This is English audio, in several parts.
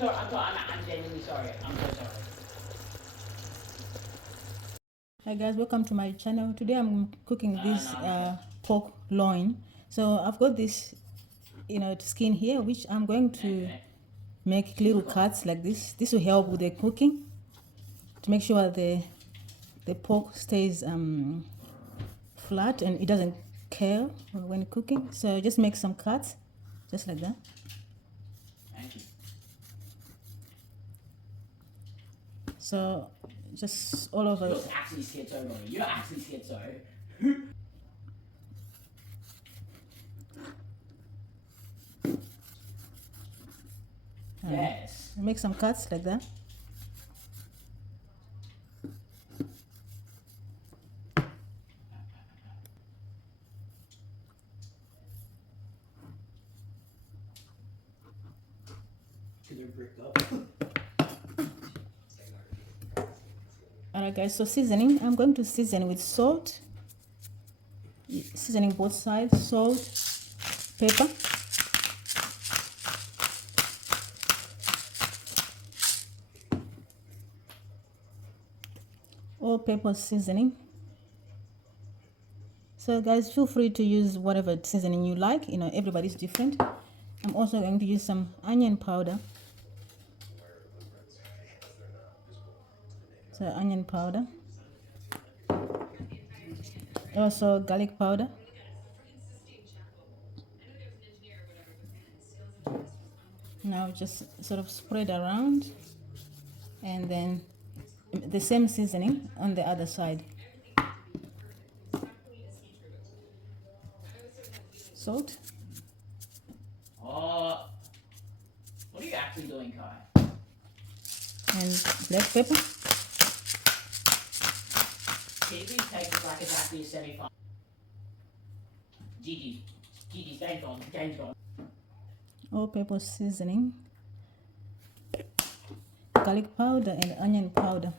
sorry. I'm genuinely sorry. I'm so sorry. Hi guys, welcome to my channel. Today I'm cooking this pork loin. So I've got this, skin here, which I'm going to make little cuts like this. This will help with the cooking to make sure the pork stays flat and it doesn't curl when cooking. So just make some cuts, just like that. Thank you. So just all over. You're actually schizo, Ronnie. You're actually schizo. Yes. Make some cuts like that. Alright guys, so seasoning, I'm going to season with salt, seasoning both sides, salt, pepper, all pepper seasoning. So guys, feel free to use whatever seasoning you like, everybody's different. I'm also going to use some onion powder. So onion powder, also garlic powder, now just sort of spread around, and then the same seasoning on the other side. Salt. Oh, what are you actually doing, Kai? And black pepper. Cheesy tastes like it's actually a semi-final. Gigi's game's gone. All pepper seasoning, garlic powder and onion powder.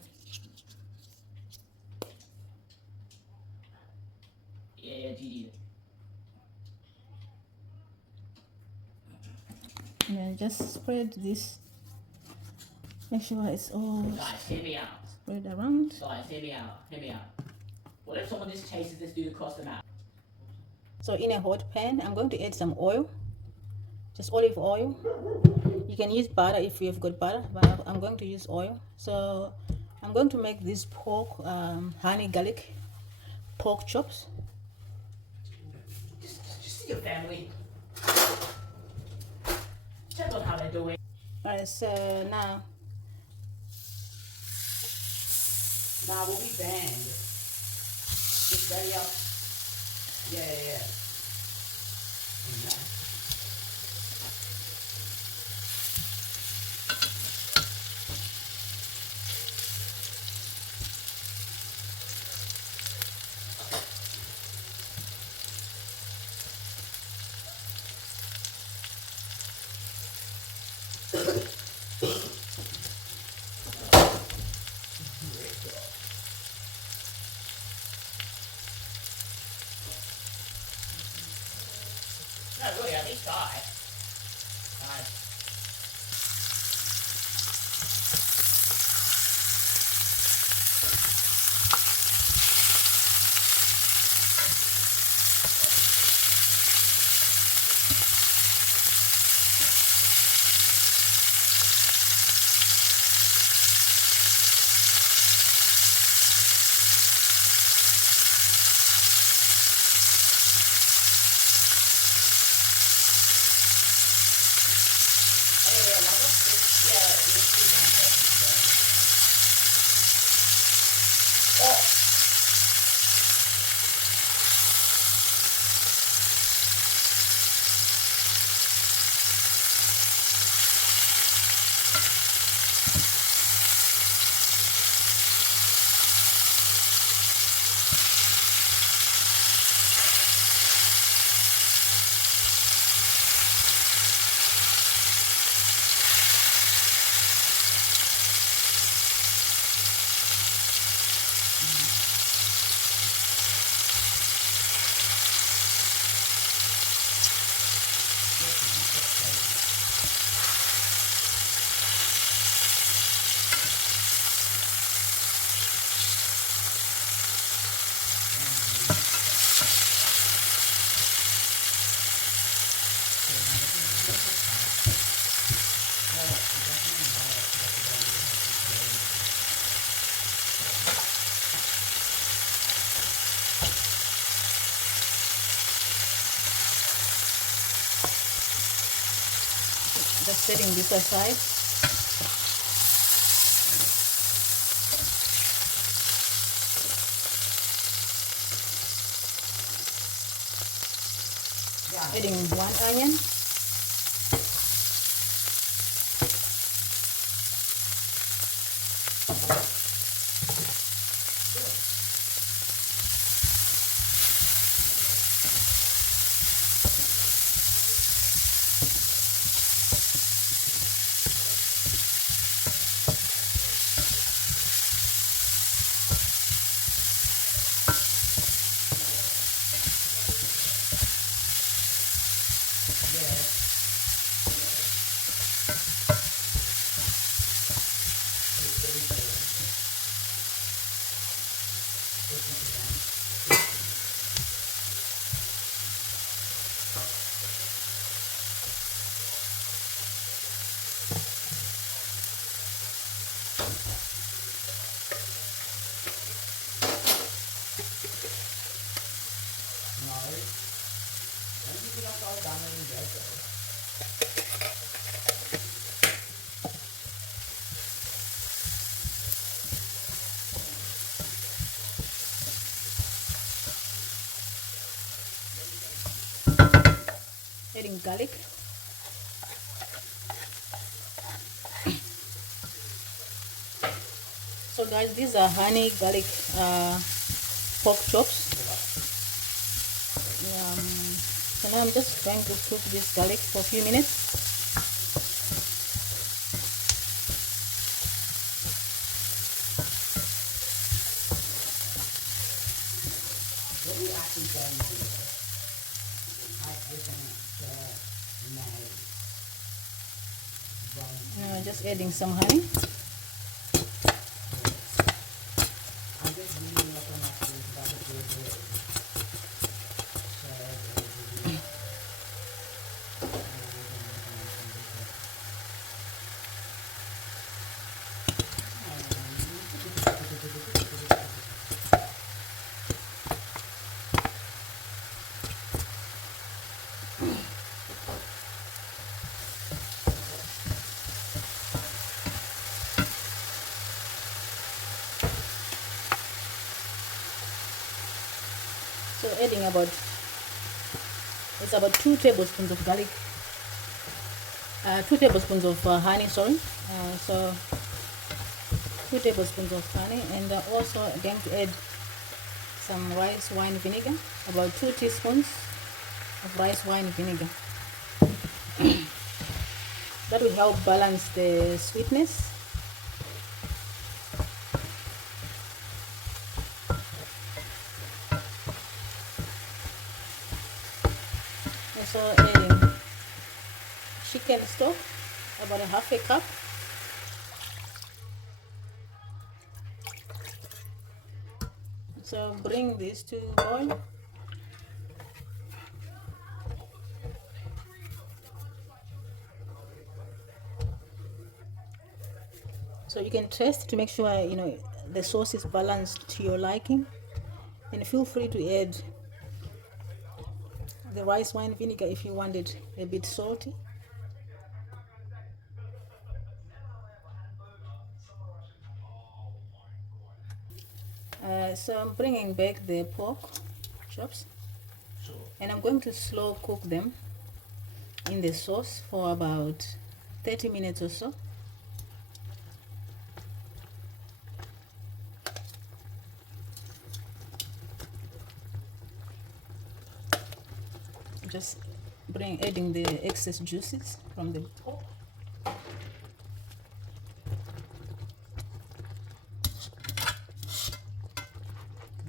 Yeah, Gigi. And then just spread this. Make sure it's all Guys, hear me out. spread around. Guys, hear me out. Hear me out. What if someone just chases this dude across the map? So in a hot pan, I'm going to add some oil, just olive oil. You can use butter if you've got butter, but I'm going to use oil. So I'm going to make this pork honey garlic pork chops. Just see your family. Check on how they're doing. Alright, so now we'll be banned. Just ready up. Yeah. No, really, at least die. Nice. Just setting this aside. Adding 1 onion. Adding garlic. So guys, these are honey garlic pork chops. So now I'm just going to cook this garlic for a few minutes. What are you actually saying to me? Just adding some honey. So adding about 2 tablespoons of garlic, 2 tablespoons of honey, sorry. So 2 tablespoons of honey, and also going to add some rice wine vinegar, about 2 teaspoons of rice wine vinegar. That will help balance the sweetness. Also adding chicken stock, about a half a cup. So bring this to boil. So you can taste to make sure the sauce is balanced to your liking, and feel free to add the rice wine vinegar if you want it a bit salty. So I'm bringing back the pork chops, and I'm going to slow cook them in the sauce for about 30 minutes or so. Just adding the excess juices from the pork.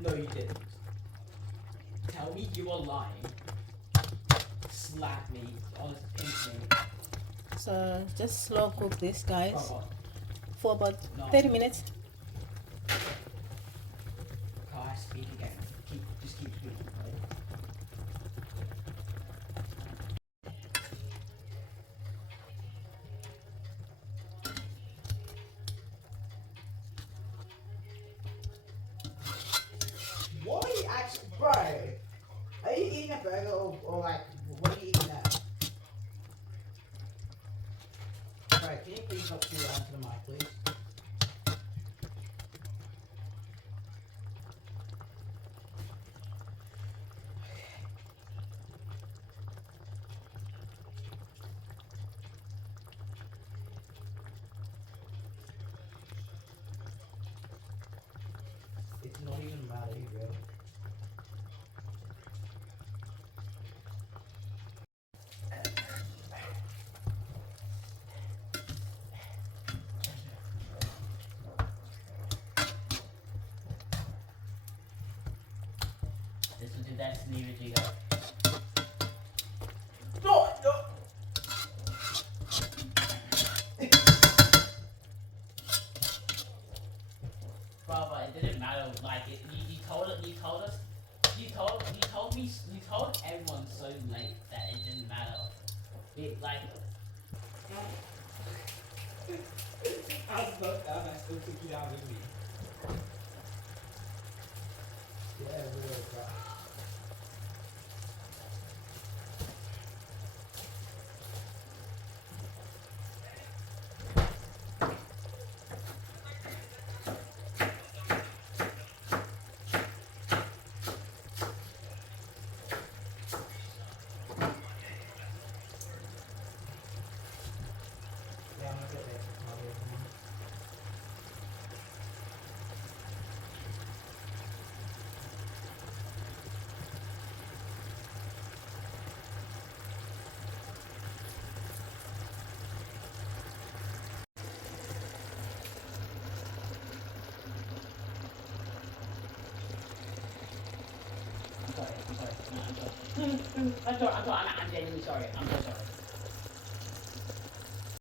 No, you didn't. Tell me you are lying. Slap me. Pinch me. So just slow cook this, guys, for about No. 30 minutes. Kai, speak again. Just keep speaking, right? What are you actually, bro? Are you eating a burger or like, what are you eating now? talk to the mic, please? It's not even matter, bro. This will do that to me, Rodrigo. No, no. Brother, it didn't matter. Like you told us, you told everyone so late that it didn't matter. Like. I was both down. I still took you down with me. Yeah, really, bro. Yeah, I'm gonna get that. I'm sorry. I'm genuinely sorry. I'm so sorry.